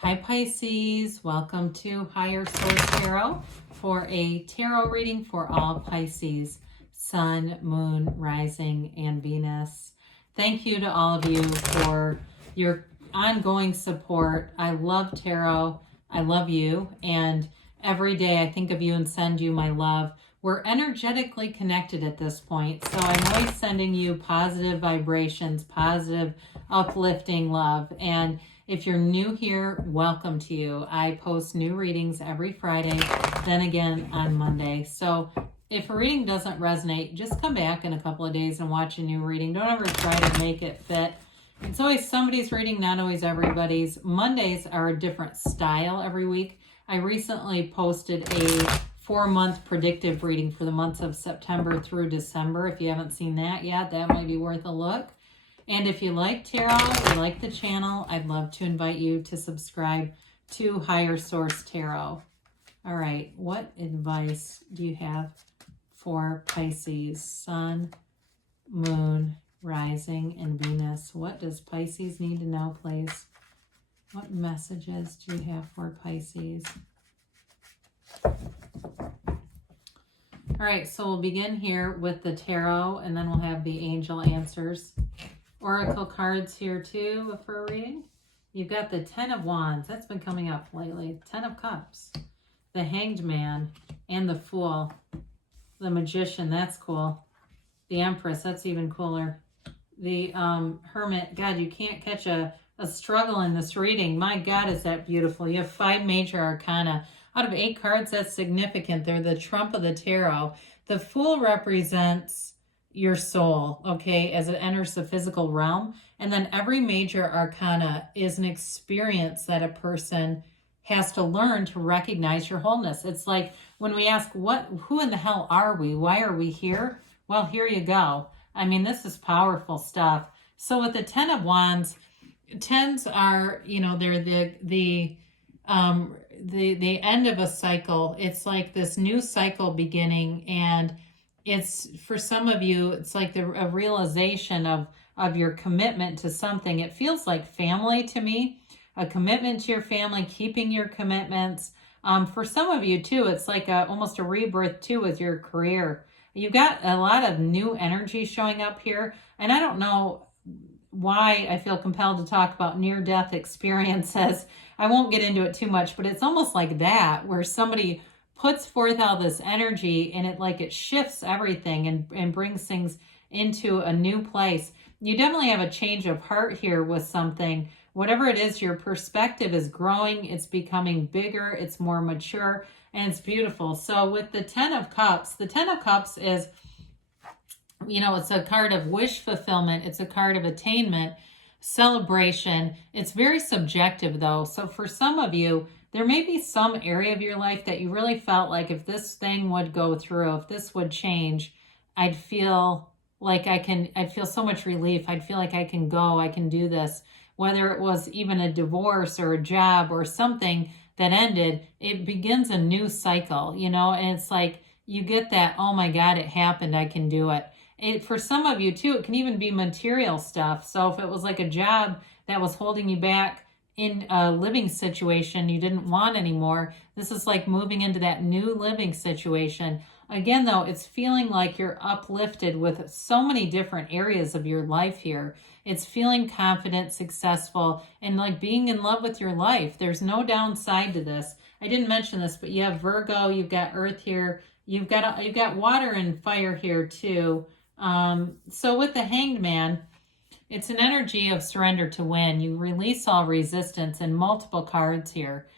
Hi Pisces, welcome to Higher Source Tarot for a tarot reading for all Pisces, Sun, Moon, Rising, and Venus. Thank you to all of you for your ongoing support. I love tarot. I love you. And every day I think of you and send you my love. We're energetically connected at this point. So I'm always sending you positive vibrations, positive, uplifting love. And if you're new here, welcome to you. I post new readings every Friday, then again on Monday. So if a reading doesn't resonate, just come back in a couple of days and watch a new reading. Don't ever try to make it fit. It's always somebody's reading, not always everybody's. Mondays are a different style every week. I recently posted a 4-month predictive reading for the months of September through December. If you haven't seen that yet, that might be worth a look. And if you like tarot, you like the channel, I'd love to invite you to subscribe to Higher Source Tarot. All right, what advice do you have for Pisces, Sun, Moon, Rising, and Venus? What does Pisces need to know, please? What messages do you have for Pisces? All right, so we'll begin here with the tarot, and then we'll have the angel answers. Oracle cards here too for a reading. You've got the 10 of Wands. That's been coming up lately. 10 of Cups. The Hanged Man and the Fool. The Magician. That's cool. The Empress. That's even cooler. The Hermit. God, you can't catch a struggle in this reading. My God, is that beautiful. You have 5 major arcana. Out of 8 cards, that's significant. They're the trump of the tarot. The Fool represents your soul, okay, as it enters the physical realm. And then every major arcana is an experience that a person has to learn to recognize your wholeness. It's like when we ask, who in the hell are we? Why are we here? Well, here you go. I mean, this is powerful stuff. So with the 10 of Wands, 10s are, you know, they're the end of a cycle. It's like this new cycle beginning, and it's, for some of you, it's like a realization of your commitment to something. It feels like family to me, a commitment to your family, keeping your commitments. For some of you too, it's like almost a rebirth too with your career. You've got a lot of new energy showing up here. And I don't know why I feel compelled to talk about near-death experiences. I won't get into it too much, but it's almost like that, where somebody puts forth all this energy and it shifts everything and brings things into a new place. You definitely have a change of heart here with something. Whatever it is, your perspective is growing, it's becoming bigger, it's more mature, and it's beautiful. So with the 10 of Cups, the 10 of Cups is, you know, it's a card of wish fulfillment, it's a card of attainment, celebration. It's very subjective though. So for some of you, there may be some area of your life that you really felt like if this thing would go through, if this would change, I'd feel like I'd feel so much relief. I'd feel like I can go, I can do this. Whether it was even a divorce or a job or something that ended, it begins a new cycle, you know, and it's like you get that, oh my God, it happened, I can do it. For some of you too, it can even be material stuff. So if it was like a job that was holding you back in a living situation you didn't want anymore, this is like moving into that new living situation. Again, though, it's feeling like you're uplifted with so many different areas of your life here. It's feeling confident, successful, and like being in love with your life. There's no downside to this. I didn't mention this, but you have Virgo, you've got Earth here, you've got water and fire here too. So with the Hanged Man, it's an energy of surrender to win. You release all resistance in multiple cards here.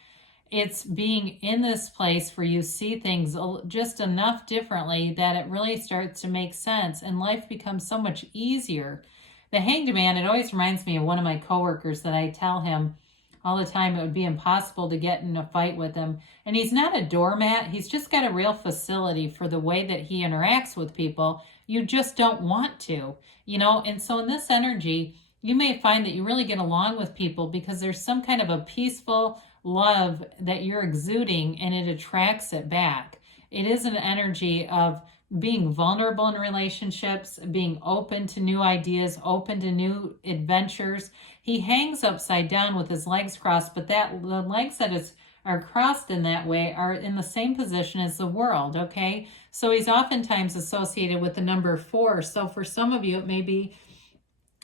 It's being in this place where you see things just enough differently that it really starts to make sense and life becomes so much easier. The Hanged Man, it always reminds me of one of my coworkers that I tell him all the time it would be impossible to get in a fight with him. And he's not a doormat. He's just got a real facility for the way that he interacts with people. You just don't want to, you know? And so in this energy, you may find that you really get along with people because there's some kind of a peaceful love that you're exuding and it attracts it back. It is an energy of being vulnerable in relationships, being open to new ideas, open to new adventures. He hangs upside down with his legs crossed, but the legs that are crossed in that way are in the same position as the world, okay? So he's oftentimes associated with the number 4. So for some of you, it may be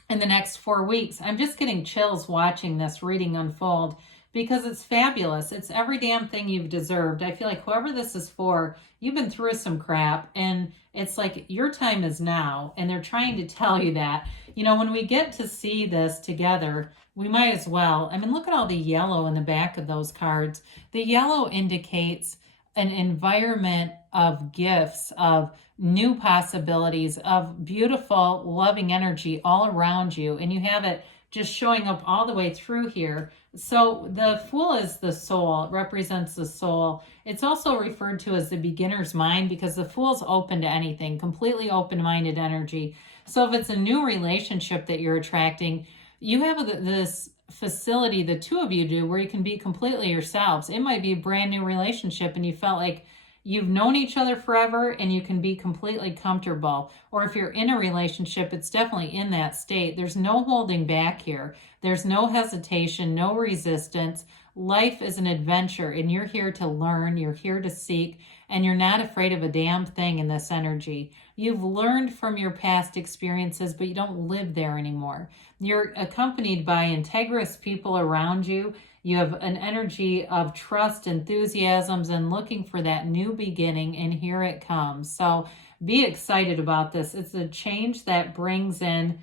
in the next 4 weeks. I'm just getting chills watching this reading unfold because it's fabulous. It's every damn thing you've deserved. I feel like whoever this is for, you've been through some crap, and it's like your time is now, and they're trying to tell you that. You know, when we get to see this together, we might as well. I mean, look at all the yellow in the back of those cards. The yellow indicates an environment of gifts, of new possibilities, of beautiful, loving energy all around you. And you have it just showing up all the way through here. So the Fool is the soul. It represents the soul. It's also referred to as the beginner's mind because the Fool's open to anything, completely open-minded energy. So if it's a new relationship that you're attracting, you have this facility, the two of you do, where you can be completely yourselves. It might be a brand new relationship and you felt like you've known each other forever and you can be completely comfortable. Or if you're in a relationship, it's definitely in that state. There's no holding back here. There's no hesitation, no resistance. Life is an adventure and you're here to learn, you're here to seek, and you're not afraid of a damn thing in this energy. You've learned from your past experiences, but you don't live there anymore. You're accompanied by integrous people around you. You have an energy of trust, enthusiasms, and looking for that new beginning, and here it comes. So be excited about this. It's a change that brings in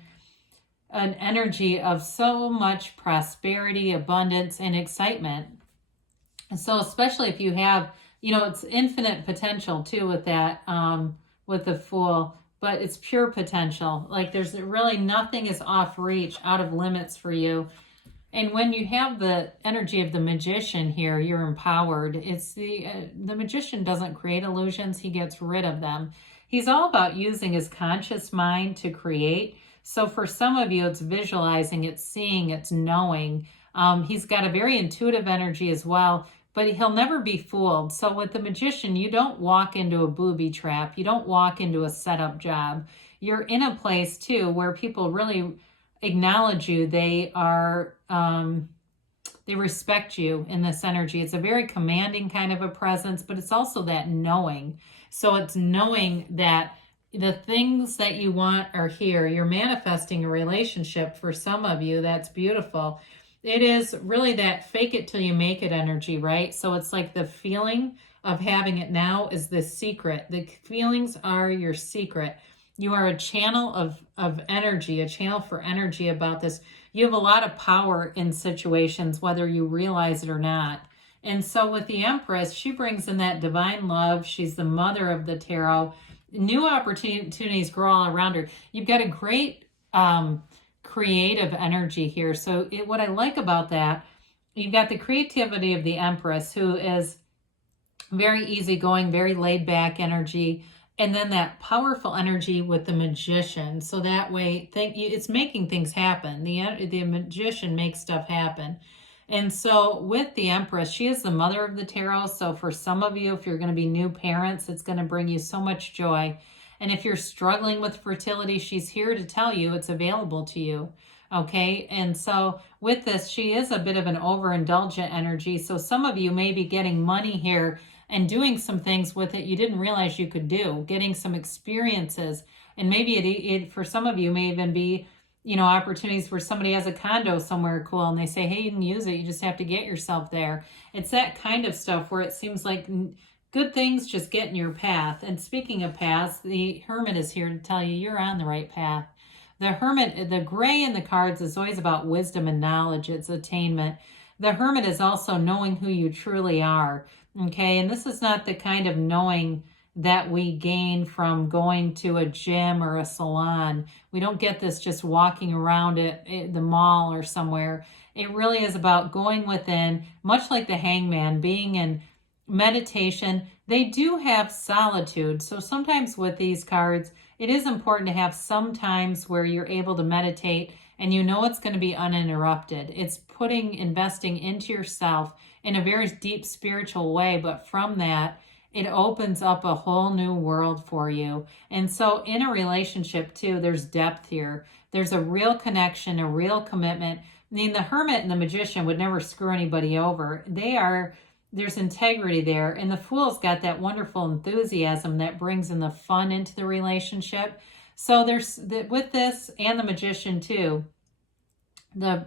an energy of so much prosperity, abundance, and excitement. So especially if you have, you know, it's infinite potential too with that, with the Fool, but it's pure potential. Like there's really nothing is off reach, out of limits for you. And when you have the energy of the Magician here, you're empowered. It's the Magician doesn't create illusions, he gets rid of them. He's all about using his conscious mind to create. So for some of you, it's visualizing, it's seeing, it's knowing. He's got a very intuitive energy as well, but he'll never be fooled. So with the Magician, you don't walk into a booby trap. You don't walk into a setup job. You're in a place too where people really acknowledge you. They are, they respect you in this energy. It's a very commanding kind of a presence, but it's also that knowing. So it's knowing that the things that you want are here. You're manifesting a relationship for some of you. That's beautiful. It is really that fake it till you make it energy, right? So it's like the feeling of having it now is the secret. The feelings are your secret. You are a channel of energy, a channel for energy about this. You have a lot of power in situations, whether you realize it or not. And so with the Empress, she brings in that divine love. She's the mother of the tarot. New opportunities grow all around her. You've got a great creative energy here. So what I like about that, you've got the creativity of the Empress, who is very easygoing, very laid back energy. And then that powerful energy with the Magician. So that way, it's making things happen. The Magician makes stuff happen. And so with the Empress, she is the mother of the tarot. So for some of you, if you're going to be new parents, it's going to bring you so much joy. And if you're struggling with fertility, she's here to tell you it's available to you. Okay. And so with this, she is a bit of an overindulgent energy. So some of you may be getting money here and doing some things with it you didn't realize you could do, getting some experiences. And maybe it for some of you may even be, you know, opportunities where somebody has a condo somewhere cool and they say, hey, you can use it. You just have to get yourself there. It's that kind of stuff where it seems like good things just get in your path. And speaking of paths, the Hermit is here to tell you you're on the right path. The Hermit, the gray in the cards is always about wisdom and knowledge. It's attainment. The Hermit is also knowing who you truly are. Okay, and this is not the kind of knowing that we gain from going to a gym or a salon. We don't get this just walking around at the mall or somewhere. It really is about going within, much like the Hangman, being in meditation. They do have solitude. So sometimes with these cards, it is important to have some times where you're able to meditate and you know it's going to be uninterrupted. It's investing into yourself in a very deep spiritual way, but from that, it opens up a whole new world for you. And so in a relationship too, there's depth here. There's a real connection, a real commitment. I mean, the Hermit and the Magician would never screw anybody over. There's integrity there. And the Fool's got that wonderful enthusiasm that brings in the fun into the relationship. So with this and the Magician too, the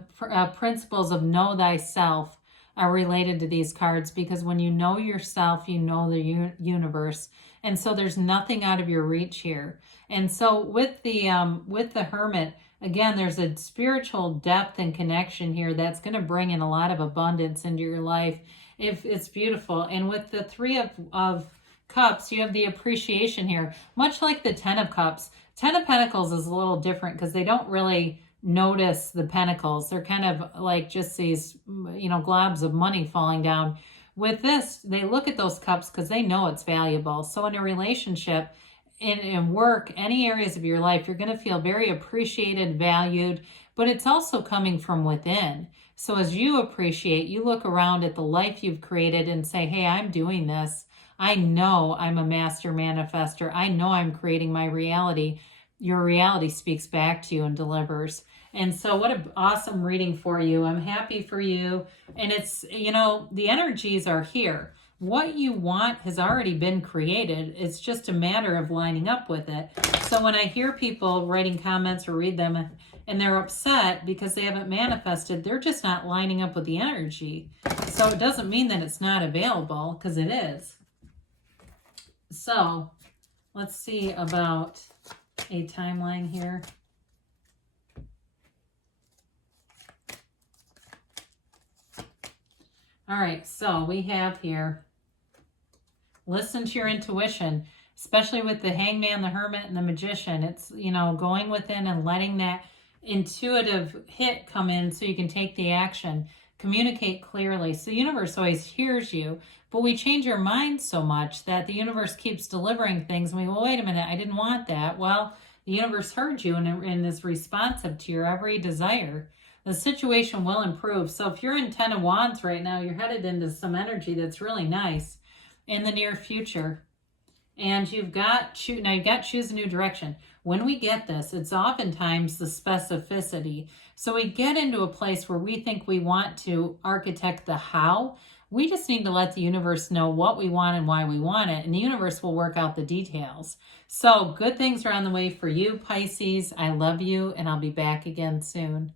principles of know thyself are related to these cards, because when you know yourself, you know the universe. And so there's nothing out of your reach here. And so with the Hermit, again, there's a spiritual depth and connection here that's going to bring in a lot of abundance into your life. It's beautiful. And with the Three of Cups, you have the appreciation here, much like the Ten of Cups. Ten of Pentacles is a little different because they don't really notice the pentacles. They're kind of like just these, globs of money falling down. With this, they look at those cups because they know it's valuable. So in a relationship, in work, any areas of your life, you're going to feel very appreciated, valued, but it's also coming from within. So as you appreciate, you look around at the life you've created and say, hey, I'm doing this. I know I'm a master manifester. I know I'm creating my reality. Your reality speaks back to you and delivers. And so what an awesome reading for you. I'm happy for you. And it's, the energies are here. What you want has already been created. It's just a matter of lining up with it. So when I hear people writing comments or read them and they're upset because they haven't manifested, they're just not lining up with the energy. So it doesn't mean that it's not available, because it is. So let's see about a timeline here. All right, so we have here, listen to your intuition, especially with the Hangman, the Hermit, and the Magician. It's, going within and letting that intuitive hit come in so you can take the action. Communicate clearly. So the universe always hears you, but we change our minds so much that the universe keeps delivering things. And we go, well, wait a minute, I didn't want that. Well, the universe heard you and is responsive to your every desire. The situation will improve. So if you're in Ten of Wands right now, you're headed into some energy that's really nice in the near future. And you've got to choose a new direction. When we get this, it's oftentimes the specificity. So we get into a place where we think we want to architect the how. We just need to let the universe know what we want and why we want it. And the universe will work out the details. So good things are on the way for you, Pisces. I love you, and I'll be back again soon.